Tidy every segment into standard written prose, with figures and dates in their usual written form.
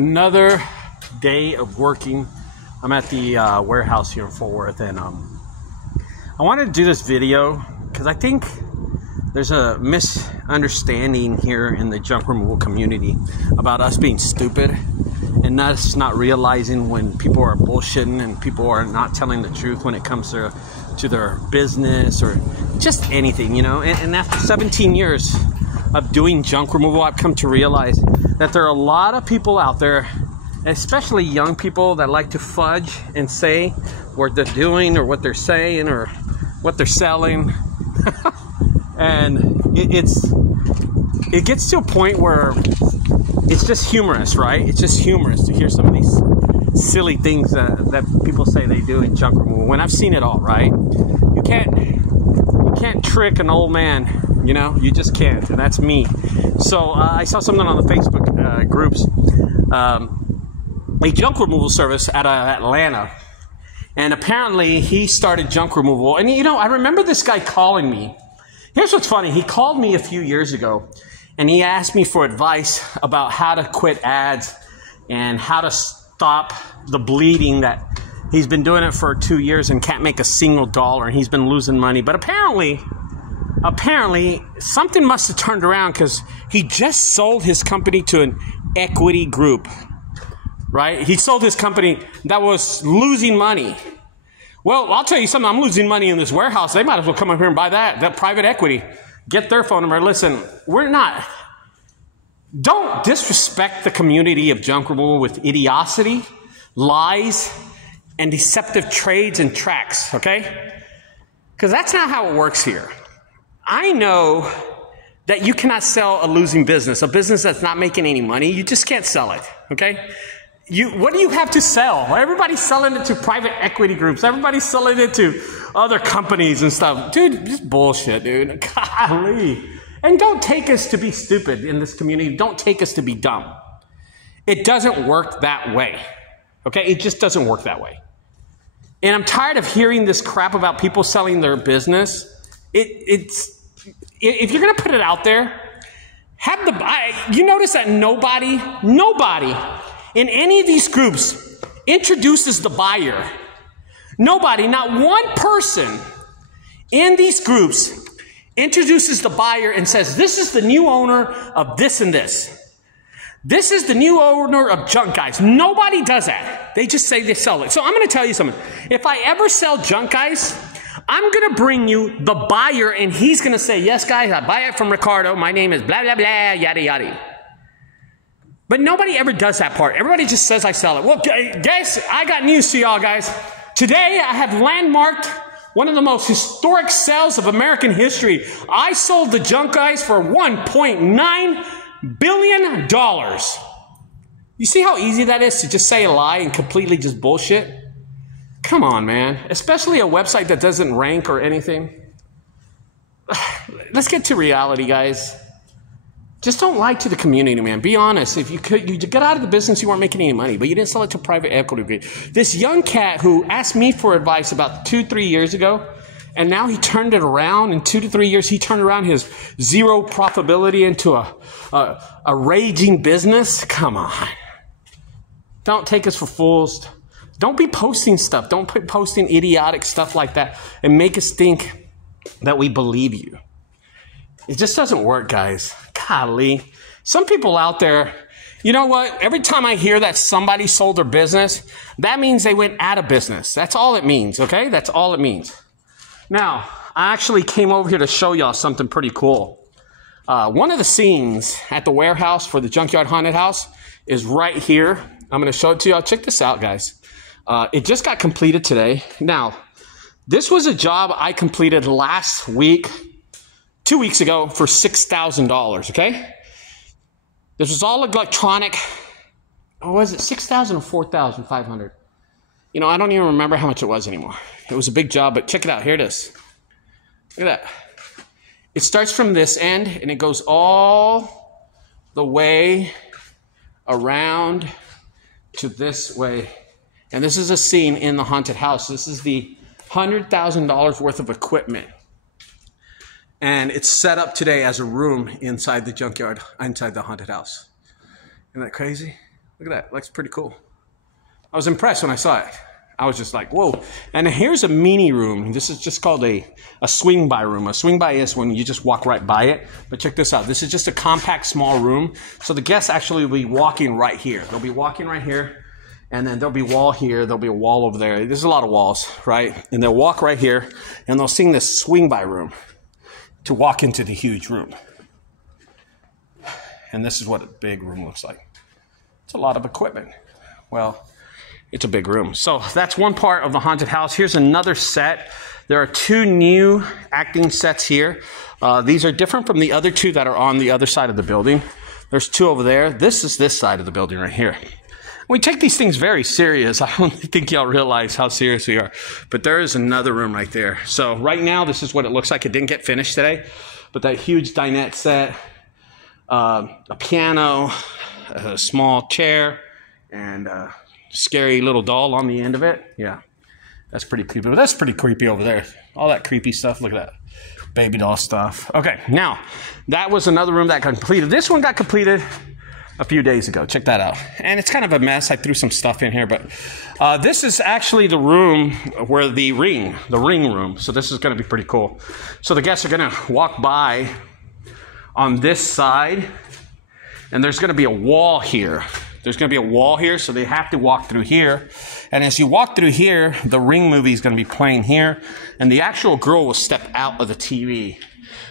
Another day of working. I'm at the warehouse here in Fort Worth, and I wanted to do this video because I think there's a misunderstanding here in the junk removal community about us being stupid and us not realizing when people are bullshitting and people are not telling the truth when it comes to their business or just anything, you know. And after 17 years of doing junk removal, I've come to realize that there are a lot of people out there, especially young people, that like to fudge and say what they're doing or what they're saying or what they're selling. And it gets to a point where it's just humorous, right? It's just humorous to hear some of these silly things that people say they do in junk removal, when I've seen it all, right? You can't trick an old man, you know? You just can't, and that's me. So I saw something on the Facebook groups, a junk removal service out of Atlanta, and apparently he started junk removal. And you know, I remember this guy calling me. Here's what's funny. He called me a few years ago, and he asked me for advice about how to quit ads and how to stop the bleeding that he's been doing it for 2 years and can't make a single dollar, and he's been losing money. But apparently something must have turned around, because he just sold his company to an equity group, right? He sold his company that was losing money. Well, I'll tell you something. I'm losing money in this warehouse. They might as well come up here and buy that private equity. Get their phone number. Listen, don't disrespect the community of junk removal with idiocy, lies, and deceptive trades and tracks, okay? Because that's not how it works here. I know that you cannot sell a losing business, a business that's not making any money. You just can't sell it, okay? What do you have to sell? Everybody's selling it to private equity groups. Everybody's selling it to other companies and stuff. Dude, just bullshit, dude. Golly. And don't take us to be stupid in this community. Don't take us to be dumb. It doesn't work that way, okay? It just doesn't work that way. And I'm tired of hearing this crap about people selling their business. If you're going to put it out there, you notice that nobody in any of these groups introduces the buyer. Nobody, not one person in these groups introduces the buyer and says, this is the new owner of this and this. This is the new owner of Junk Guys. Nobody does that. They just say they sell it. So I'm going to tell you something. If I ever sell Junk Guys, I'm going to bring you the buyer, and he's going to say, yes, guys, I buy it from Ricardo. My name is blah, blah, blah, yada, yada. But nobody ever does that part. Everybody just says I sell it. Well, guys, I got news to y'all, guys. Today, I have landmarked one of the most historic sales of American history. I sold the Junk Guys for $1.9 billion. You see how easy that is to just say a lie and completely just bullshit? Come on, man. Especially a website that doesn't rank or anything. Let's get to reality, guys. Just don't lie to the community, man. Be honest. If you get out of the business, you weren't making any money, but you didn't sell it to private equity. This young cat who asked me for advice about 2-3 years ago, and now he turned it around. In 2 to 3 years, he turned around his zero profitability into a raging business. Come on. Don't take us for fools. Don't be posting stuff. Don't be posting idiotic stuff like that and make us think that we believe you. It just doesn't work, guys. Golly. Some people out there, you know what? Every time I hear that somebody sold their business, that means they went out of business. That's all it means, okay? That's all it means. Now, I actually came over here to show y'all something pretty cool. One of the scenes at the warehouse for the Junkyard Haunted House is right here. I'm going to show it to y'all. Check this out, guys. It just got completed today. Now, this was a job I completed last week, 2 weeks ago, for $6,000, okay? This was all electronic. Or was it $6,000 or $4,500? You know, I don't even remember how much it was anymore. It was a big job, but check it out. Here it is. Look at that. It starts from this end, and it goes all the way around to this way. And this is a scene in the haunted house. This is the $100,000 worth of equipment. And it's set up today as a room inside the junkyard, inside the haunted house. Isn't that crazy? Look at that. Looks pretty cool. I was impressed when I saw it. I was just like, whoa. And here's a mini room. This is just called a swing by room. A swing by is when you just walk right by it. But check this out. This is just a compact, small room. So the guests actually will be walking right here. They'll be walking right here. And then there'll be a wall here. There'll be a wall over there. There's a lot of walls, right? And they'll walk right here. And they'll sing this swing by room to walk into the huge room. And this is what a big room looks like. It's a lot of equipment. Well, it's a big room. So that's one part of the haunted house. Here's another set. There are 2 new acting sets here. These are different from the other 2 that are on the other side of the building. There's 2 over there. This is this side of the building right here. We take these things very serious. I don't think y'all realize how serious we are. But there is another room right there. So right now, this is what it looks like. It didn't get finished today. But that huge dinette set, a piano, a small chair, and scary little doll on the end of it. Yeah, that's pretty creepy. But that's pretty creepy over there. All that creepy stuff. Look at that. Baby doll stuff. Okay, now, that was another room that got completed. This one got completed a few days ago. Check that out. And it's kind of a mess. I threw some stuff in here. But this is actually the room where the ring room. So this is going to be pretty cool. So the guests are going to walk by on this side. And there's going to be a wall here. There's going to be a wall here, so they have to walk through here. And as you walk through here, the Ring movie is going to be playing here. And the actual girl will step out of the TV.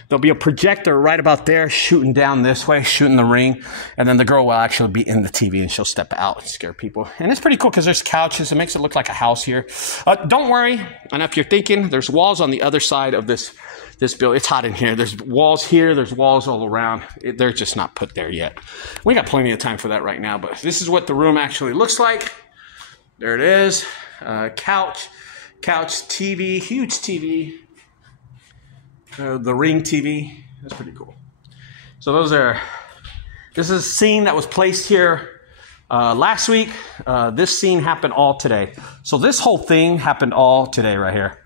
There'll be a projector right about there shooting down this way, shooting the Ring. And then the girl will actually be in the TV, and she'll step out and scare people. And it's pretty cool because there's couches. It makes it look like a house here. Don't worry. And if you're thinking, there's walls on the other side of this building. It's hot in here. There's walls here. There's walls all around. They're just not put there yet. We got plenty of time for that right now, but this is what the room actually looks like. There it is. Couch, TV, huge TV. The Ring TV. That's pretty cool. So this is a scene that was placed here last week. This scene happened all today. So this whole thing happened all today right here.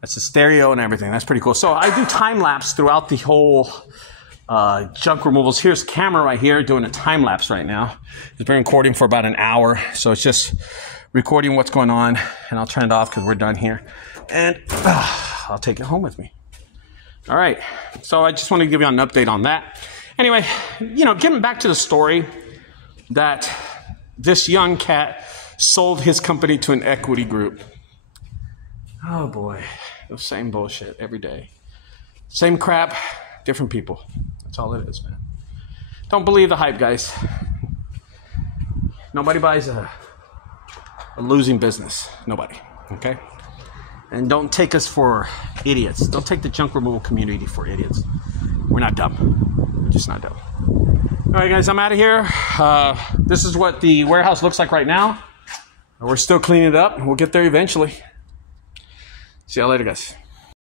That's the stereo and everything. That's pretty cool. So I do time lapse throughout the whole junk removals. Here's camera right here doing a time lapse right now. It's been recording for about an hour. So it's just recording what's going on. And I'll turn it off because we're done here. And I'll take it home with me. All right. So I just want to give you an update on that. Anyway, getting back to the story that this young cat sold his company to an equity group. Oh boy, the same bullshit every day. Same crap, different people. That's all it is, man. Don't believe the hype, guys. Nobody buys a losing business. Nobody, okay? And don't take us for idiots. Don't take the junk removal community for idiots. We're not dumb. We're just not dumb. All right, guys, I'm out of here. This is what the warehouse looks like right now. We're still cleaning it up. We'll get there eventually. See y'all later, guys.